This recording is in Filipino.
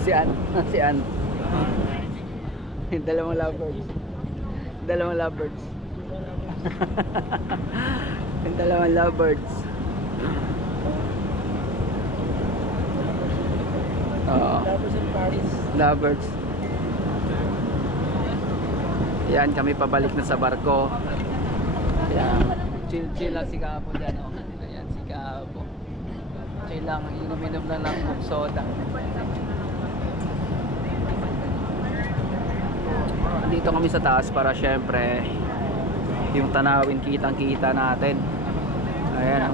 Si Ann, si Ann. Yung dalawang lovebirds. Dalawang lovebirds. Yung dalawang lovebirds. Oo. Lovebirds. Yan, kami pabalik na sa barko. Yan. Chill lang si Kapo dyan. Oh. Ayan, si Kapo. Chill lang, inom lang ng soda. Dito kami sa taas para syempre yung tanawin kitang kita natin. Ayan.